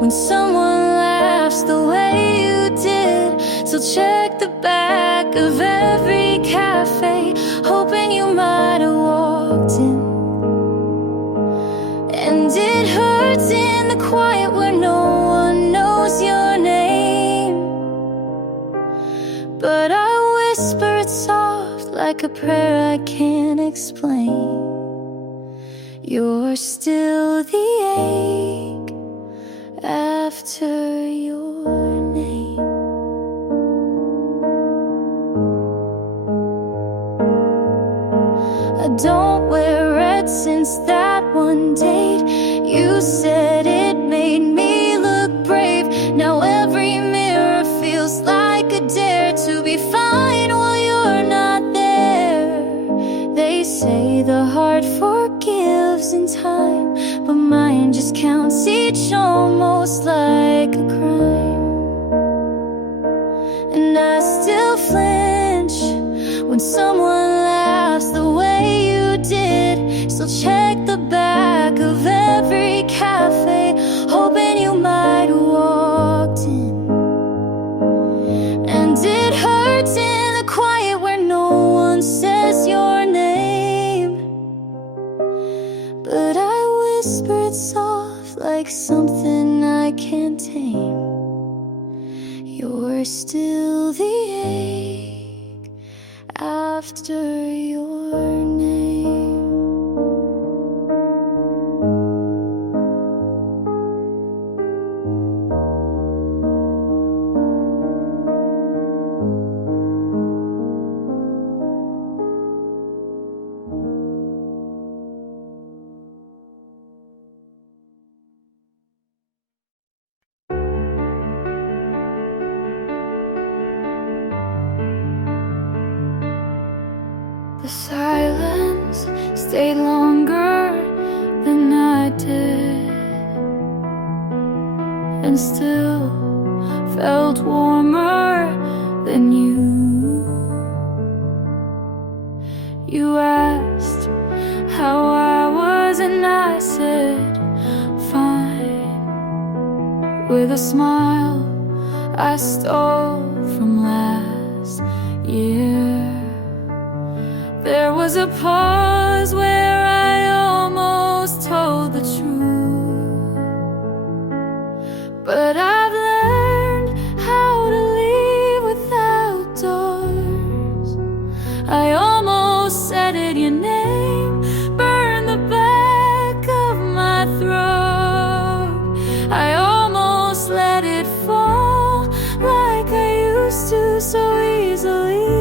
when someone laughs the way you did. So check the back of every cafe, hoping you might have walked in. And it hurts in the quiet where no one knows your name, but I whisper it soft like a prayer I can't explain. You're still the ache after your since that one date. You said it made me look brave. Now every mirror feels like a dare to be fine while you're not there. They say the heart forgives in time, but mine just counts each almost like a crime. And I still flinch when someone laughs the way you did. Still check the back of every cafe, hoping you might have walked in. And it hurts in the quiet where no one says your name, but I whispered soft like something I can't tame. You're still the ache after your name. The silence stayed longer than I did, and still felt warmer than you. You asked how I was and I said fine, with a smile I stole from last year. There was a pause where I almost told the truth, but I've learned how to leave without doors. I almost said it, your name burned the back of my throat. I almost let it fall like I used to so easily,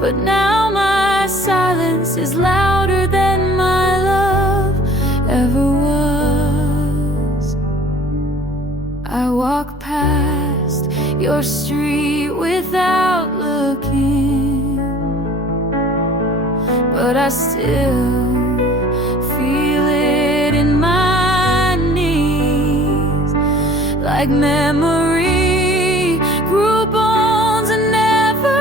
but now my silence is louder than my love ever was. I walk past your street without looking, but I still feel it in my knees, like memory grew bones and never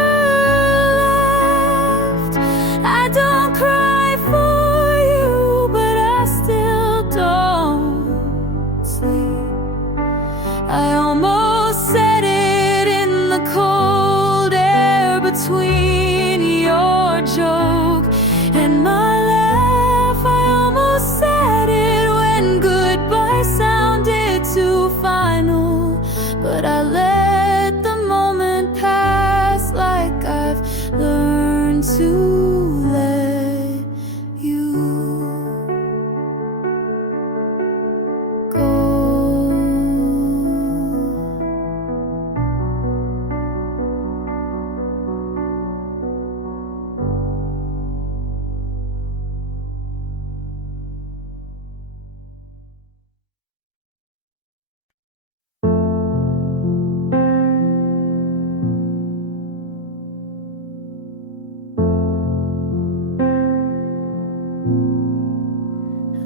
left. I don't cry for you, but I still don't sleep. I almost said it in the cold air between your joke and my laugh. I almost said it when goodbye sounded too final, but I let the moment pass like I've learned to let you go.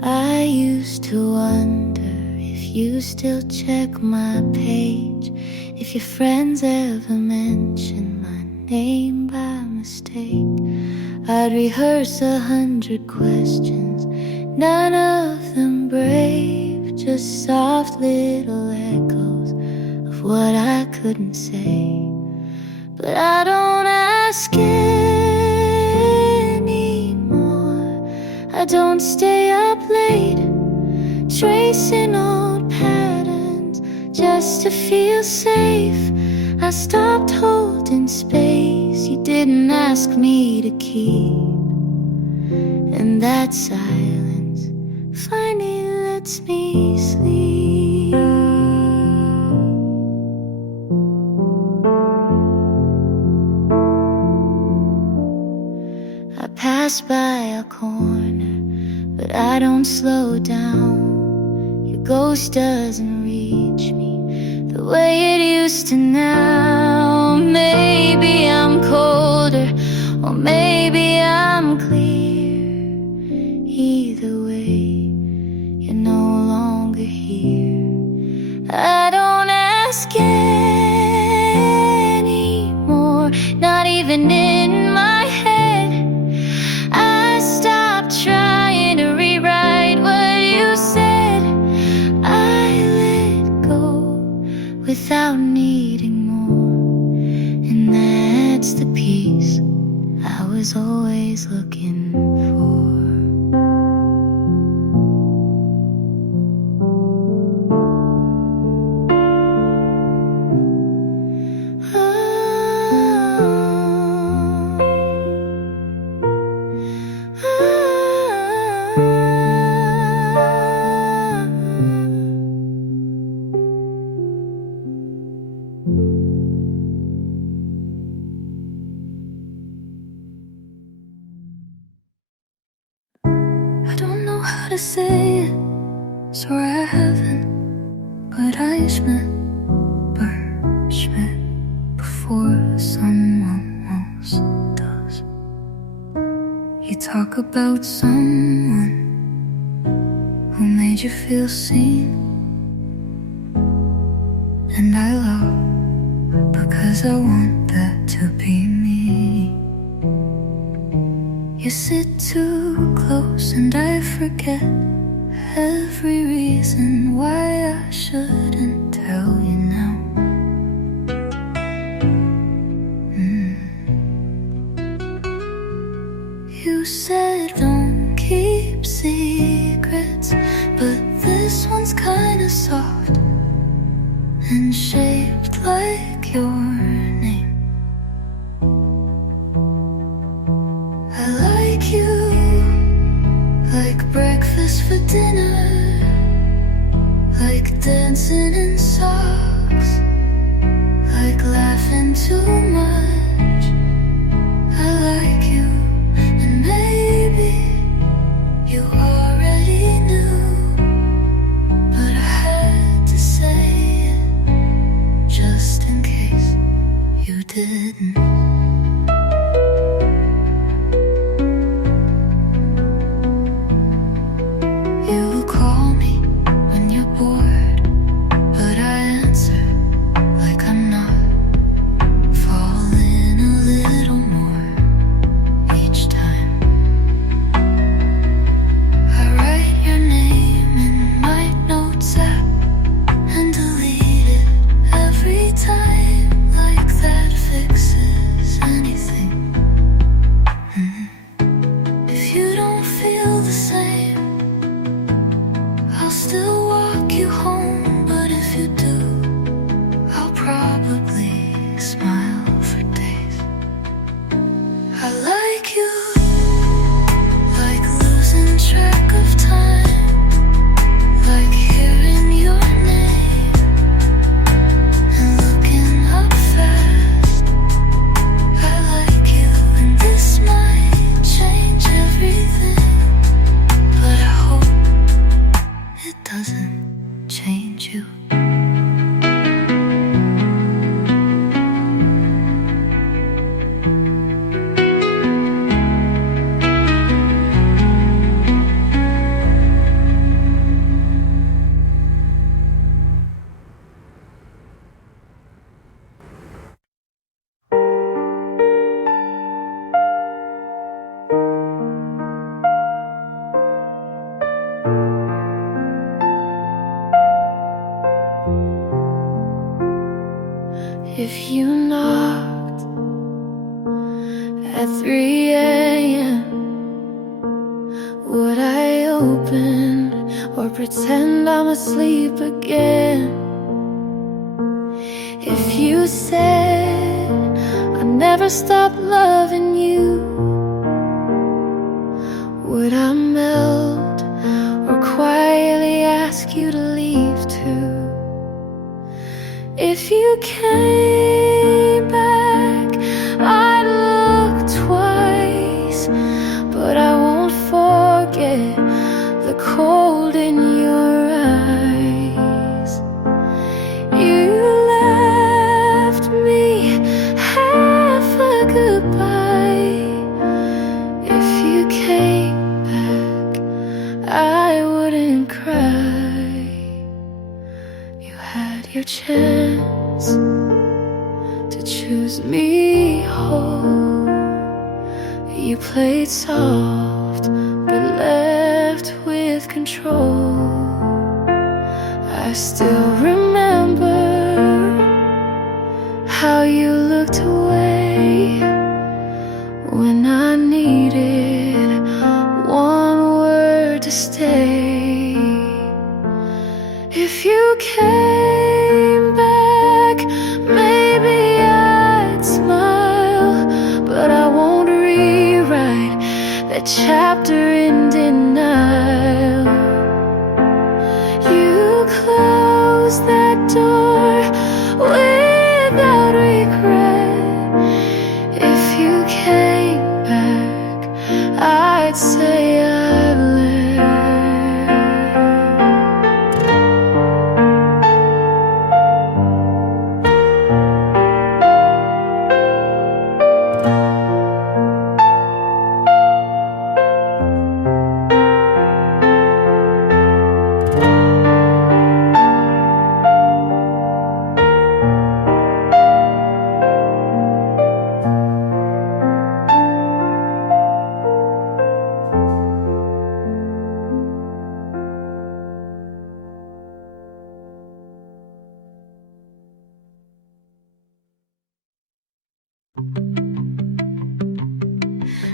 I used to wonder if you still check my page, if your friends ever mention my name by mistake. I'd rehearse 100 questions, none of them brave, just soft little echoes of what I couldn't say. But I don't ask anymore. I don't stay up late tracing old patterns just to feel safe. I stopped holding space you didn't ask me to keep, and that silence finally lets me sleep. I passed by a corner I don't slow down. Your ghost doesn't reach me the way it used to now. Maybe I'm colder, or maybe I'm clear. Either way, you're no longer here. I don't ask anymore, not even in my head. I stopped trying to rewrite what you said. I let go without needing more, and that's the peace I was always looking for. I don't know how to say it, so I haven't. But I Schmidt before someone else does. You talk about someone who made you feel seen, and I love because I want that to be me. You sit too close and I forget every reason why I shouldn't tell you now. You said don't keep secrets, but this one's kinda soft and shaped like your name. I like you, like breakfast for dinner, like dancing in socks, like laughing too much. I like you, and maybe you already knew, but I had to say it just in case you didn't. You call me when you're bored, but I answer like I'm not. Falling a little more each time. I write your name in my notes app and delete it every time, like that fixes anything. If you don't feel the same, I'll still walk you home, but if you do, I'll probably smile for days. I like you, like losing track of time, like hearing your name and looking up fast. I like you, and this might change everything, but I hope it doesn't change you. If you knocked at 3 a.m., would I open or pretend I'm asleep again? If you said I never stop loving you, would I melt or quietly ask you to leave too? If you came back, I'd look twice, but I won't forget chance to choose me whole. You played soft but left with control. I still remember how you looked away when I needed one word to stay. If you came back, maybe I'd smile, but I won't rewrite that chapter in denial. You closed that door without regret. If you came back, I'd say I've lived.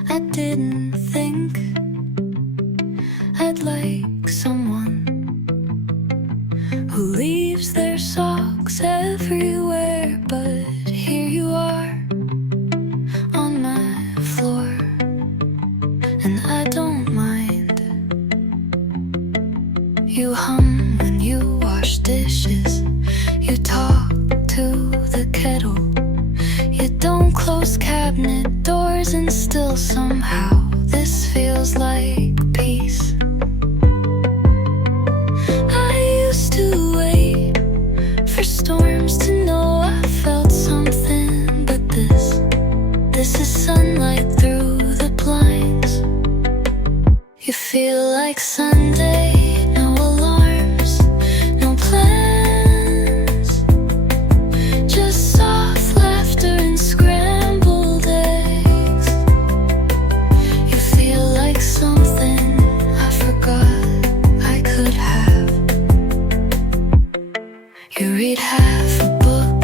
I didn't think I'd like someone who leaves their socks everywhere, but here you are on my floor, and I don't mind. You hum when you wash dishes, you talk to the kettle, you don't close cabinet doors, and still somehow this feels like peace. I used to wait for storms to know I felt something, but this is sunlight through the blinds. You feel like Sunday, no alarms, no plans, just soft laughter and scrambled eggs. You feel like something I forgot I could have. You read half a book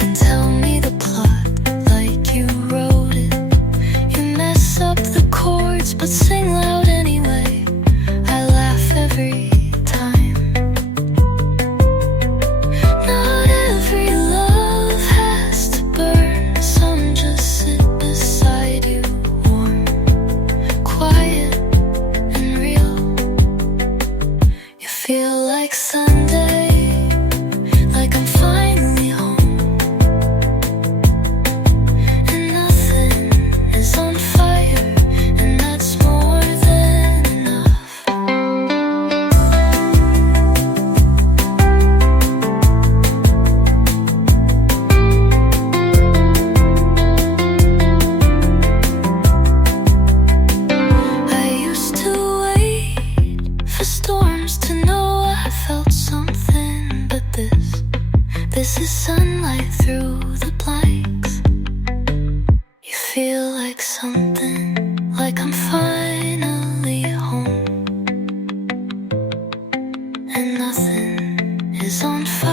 and tell me the plot like you wrote it. You mess up the chords but sing loud anyway. I laugh every time. Not every love has to burn. Some just sit beside you, warm, quiet and real. You feel like Sunday, like I'm finally home, and nothing is on fire, and that's more than enough. I used to wait for storms to know I felt something, but this is sunlight through the blanks. You feel like something, like I'm finally home, and nothing is on fire.